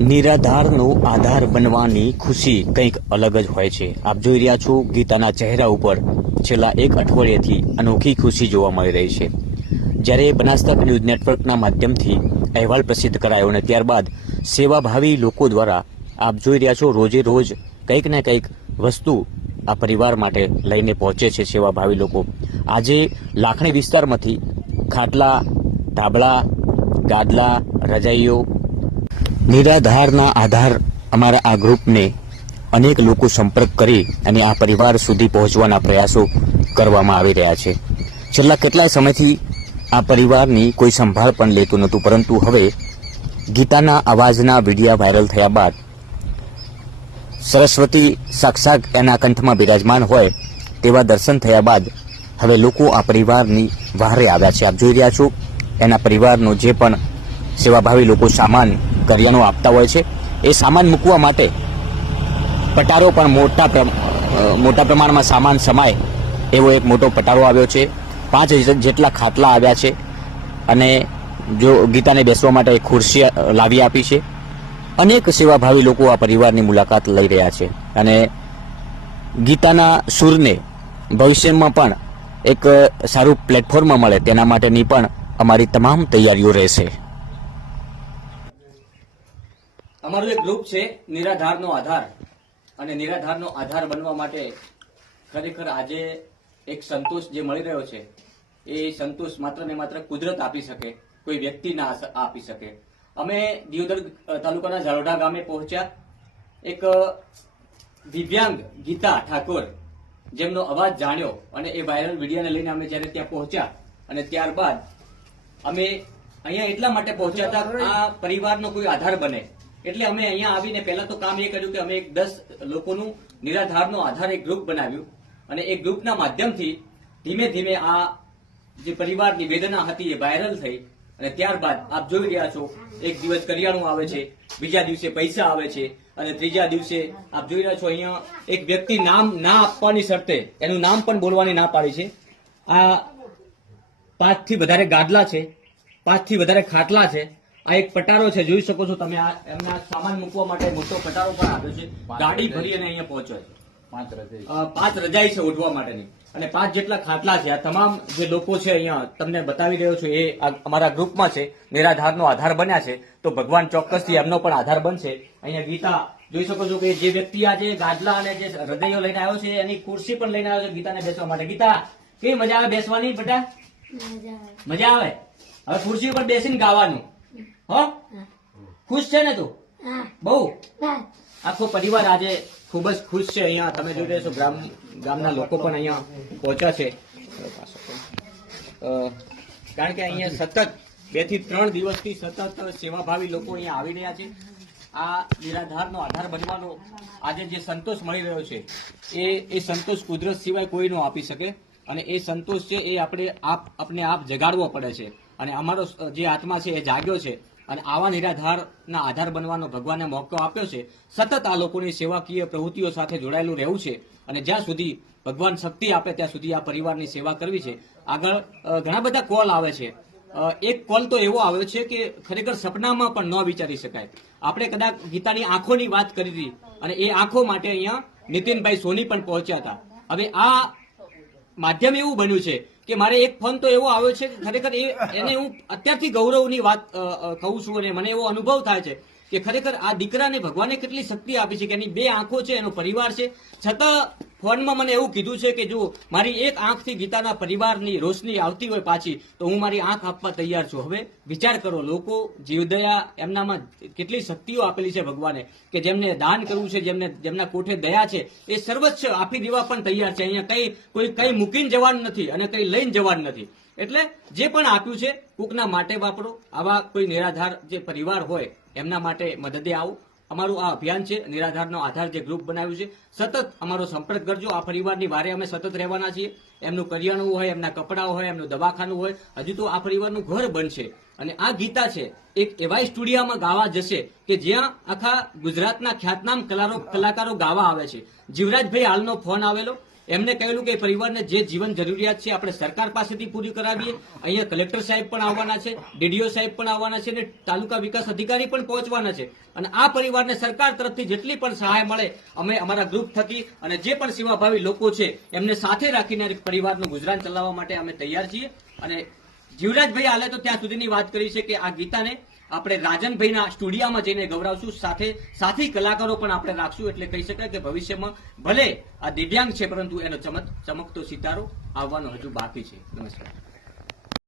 નિરાધારનો આધાર બનવાની ખુશી કંઈક અલગ જ હોય છે. આપ જોઈ રહ્યા છો, ગીતાના ચહેરા ઉપર છેલ્લા એક અઠવાડિયાથી અનોખી ખુશી જોવા મળી રહી છે. જ્યારે બનાસકાંઠા ન્યૂઝ નેટવર્કના માધ્યમથી અહેવાલ પ્રસિદ્ધ કરાયો અને ત્યારબાદ સેવાભાવી લોકો દ્વારા આપ જોઈ રહ્યા છો, રોજે રોજ કંઈક ને કંઈક વસ્તુ આ પરિવાર માટે લઈને પહોંચે છે સેવાભાવી લોકો. આજે લાખણી વિસ્તારમાંથી ખાટલા, ધાબળા, ગાદલા, રજાઈઓ નિરાધારના આધાર અમારા આ ગ્રુપને અનેક લોકો સંપર્ક કરી અને આ પરિવાર સુધી પહોંચવાના પ્રયાસો કરવામાં આવી રહ્યા છે. છેલ્લા કેટલાય સમયથી આ પરિવારની કોઈ સંભાળ પણ લેતું નહોતું, પરંતુ હવે ગીતાના અવાજના વિડીયા વાયરલ થયા બાદ સરસ્વતી સાક્ષાત એના કંઠમાં બિરાજમાન હોય તેવા દર્શન થયા બાદ હવે લોકો આ પરિવારની વહારે આવ્યા છે. આપ જોઈ રહ્યા છો, એના પરિવારનો જે પણ સેવાભાવી લોકો, સામાન કરિયાણું આપતા હોય છે. એ સામાન મૂકવા માટે પટારો પણ મોટા મોટા પ્રમાણમાં સામાન સમાય એવો એક મોટો પટારો આવ્યો છે. પાંચ જેટલા ખાટલા આવ્યા છે અને જો ગીતાને બેસવા માટે એક ખુરશી લાવી આપી છે. અનેક સેવાભાવી લોકો આ પરિવારની મુલાકાત લઈ રહ્યા છે અને ગીતાના સૂરને ભવિષ્યમાં પણ એક સારું પ્લેટફોર્મ મળે તેના માટેની પણ અમારી તમામ તૈયારીઓ રહેશે. અમારું એક ગ્રુપ છે, નિરાધારનો આધાર. અને નિરાધારનો આધાર બનવા માટે ખરેખર આજે એક સંતોષ જે મળી રહ્યો છે, એ સંતોષ માત્ર ને માત્ર કુદરત આપી શકે, કોઈ વ્યક્તિ ના આપી શકે. અમે દિયોદર તાલુકાના ઝાલોડા ગામે પહોંચ્યા. એક દિવ્યાંગ ગીતા ઠાકોર જેમનો અવાજ જાણ્યો અને એ વાયરલ વિડીયોને લઈને અમે જ્યારે ત્યાં પહોંચ્યા અને ત્યારબાદ અમે અહીંયા એટલા માટે પહોંચ્યા હતા આ પરિવારનો કોઈ આધાર બને. એટલે અમે અહીંયા આવીને પહેલા તો કામ એ કર્યું કે અમે એક દસ લોકોનું નિરાધારનો આધાર એક ગ્રુપ બનાવ્યું. અને એ ગ્રુપના માધ્યમથી ધીમે ધીમે આ જે પરિવારની વેદના હતી એ વાયરલ થઈ. અને ત્યારબાદ આપ જોઈ રહ્યા છો, એક દિવસ કરિયાણું આવે છે, બીજા દિવસે પૈસા આવે છે, અને ત્રીજા દિવસે આપ જોઈ રહ્યા છો અહીંયા એક વ્યક્તિ નામ ના આપવાની શરતે, એનું નામ પણ બોલવાની ના પાડી છે. આ પાંચથી વધારે ગાદલા છે, પાંચથી વધારે ખાટલા છે આ એક પટારો છે જોઈ શકો છો તમે આ એમના સામાન મૂકવા માટે મોટો પટારો પણ આપ્યો છે. ગાડી ભરી અને અહીંયા પહોંચે છે. પાંચ રજાઈ છે ઓઢવા માટેની. અને પાંચ જેટલા ખાટલા છે આ તમામ જે લોકો છે અહીંયા તમને બતાવી રહ્યો છું એ અમારા ગ્રુપમાં છે નિરાધારનો આધાર બન્યા છે તો ભગવાન ચોક્કસથી એમનો પણ આધાર બનશે. અહીંયા ગીતા જોઈ શકો છો કે જે વ્યક્તિ આજે ગાદલા અને જે હૃદયો લઈને આવ્યો છે એની ખુરશી પણ લઈને આવ્યો છે ગીતાને બેસવા માટે. ગીતા કેવી મજા આવે બેસવાની બેટા? મજા આવે? હવે ખુરશી ઉપર બેસીને ગાવાનું. હો? ખુશ છે ને તું? બહુ? આખો પરિવાર આજે ખૂબ જ ખુશ છે. અહીંયા તમે જોઈ રહ્યા છો ગ્રામ ગામના લોકો પણ અહીંયા પહોંચ્યા છે. કારણ કે અહીંયા સતત બેથી ત્રણ દિવસથી સતત સેવાભાવી લોકો અહીંયા આવી રહ્યા છે. આ નિરાધારનો આધાર બનવાનો આજે જે સંતોષ મળી રહ્યો છે એ એ સંતોષ કુદરત સિવાય કોઈ ન આપી શકે. અને એ સંતોષ છે એ આપણે આપ આપણે આપ જગાડવો પડે છે. અને અમારો જે આત્મા છે એ જાગ્યો છે. અને આવા નિરાધારના આધાર બનવાનો ભગવાને મોકો આપ્યો છે. સતત આ લોકોની સેવાકીય પ્રવૃત્તિઓ સાથે જોડાયેલું રહેવું છે અને જ્યાં સુધી ભગવાન શક્તિ આપે ત્યાં સુધી આ પરિવારની સેવા કરવી છે. આગળ ઘણા બધા કોલ આવે છે. એક કોલ તો એવો આવ્યો છે કે ખરેખર સપનામાં પણ ન વિચારી શકાય. આપણે કદાચ ગીતાની આંખોની વાત કરી હતી અને એ આંખો માટે અહીંયા નીતિનભાઈ સોની પણ પહોંચ્યા હતા. હવે આ માધ્યમ એવું બન્યું છે કે મારે એક ફોન તો એવો આવ્યો છે ખરેખર એને હું અત્યારથી ગૌરવની વાત કહું છું અને મને એવો અનુભવ થાય છે કે ખરેખર આ દીકરાને ભગવાને કેટલી શક્તિ આપી છે કે એની બે આંખો છે, એનો પરિવાર છે. છતાં ફોનમાં મને એવું કીધું છે કે જો મારી એક આંખથી ગીતાના પરિવારની રોશની આવતી હોય પાછી, તો હું મારી આંખ આપવા તૈયાર છું. હવે વિચાર કરો, લોકો જીવદયા એમનામાં કેટલી શક્તિઓ આપેલી છે ભગવાને, કે જેમને દાન કરવું છે, જેમને, જેમના કોઠે દયા છે, એ સર્વસ્વ આપી દેવા પણ તૈયાર છે. અહીંયા કઈ, કોઈ કઈ મૂકીને જવાનું નથી અને કઈ લઈને જવાનું નથી. એટલે જે પણ આપ્યું છે, કુકના માટે વાપરો. આવા કોઈ નિરાધાર જે પરિવાર હોય, એમના માટે મદદે આવો. અમારું આ અભિયાન છે, નિરાધારનો આધાર જે ગ્રુપ બનાવ્યું છે. સતત અમારો સંપર્ક કરજો. આ પરિવારની વારે અમે સતત રહેવાના છીએ. એમનું કરિયાણું હોય, એમના કપડાં હોય, એમનું દવાખાનું હોય, હજુ તો આ પરિવારનું ઘર બનશે. અને આ ગીતા છે, એક એવા સ્ટુડિયામાં ગાવા જશે કે જ્યાં આખા ગુજરાતના ખ્યાતનામ કલાકારો ગાવા આવે છે. જીવરાજભાઈ હાલનો ફોન આવેલો. એમને કહેલું કે પરિવારને જે જીવન જરૂરિયાત છે આપણે સરકાર પાસેથી પૂરી કરાવીએ. અહીંયા કલેક્ટર સાહેબ પણ આવવાના છે, ડીડીઓ સાહેબ પણ આવવાના છે અને તાલુકા વિકાસ અધિકારી પણ પહોંચવાના છે. અને આ પરિવારને સરકાર તરફથી જેટલી પણ સહાય મળે, અમે અમારા ગ્રુપ થકી અને જે પણ સેવાભાવી લોકો છે, એમને સાથે રાખીને પરિવારનું ગુજરાન ચલાવવા માટે અમે તૈયાર છીએ. અને જીવરાજભાઈ હાલે તો ત્યાં સુધીની વાત કરી છે કે આ ગીતાને આપણે રાજનભાઈના સ્ટુડિયામાં જઈને ગૌરાવશું. સાથે સાથી કલાકારો પણ આપણે રાખશું. એટલે કહી શકાય કે ભવિષ્યમાં ભલે આ દિવ્યાંગ છે, પરંતુ એનો ચમક ચમકતો સિતારો આવવાનો હજુ બાકી છે. નમસ્કાર.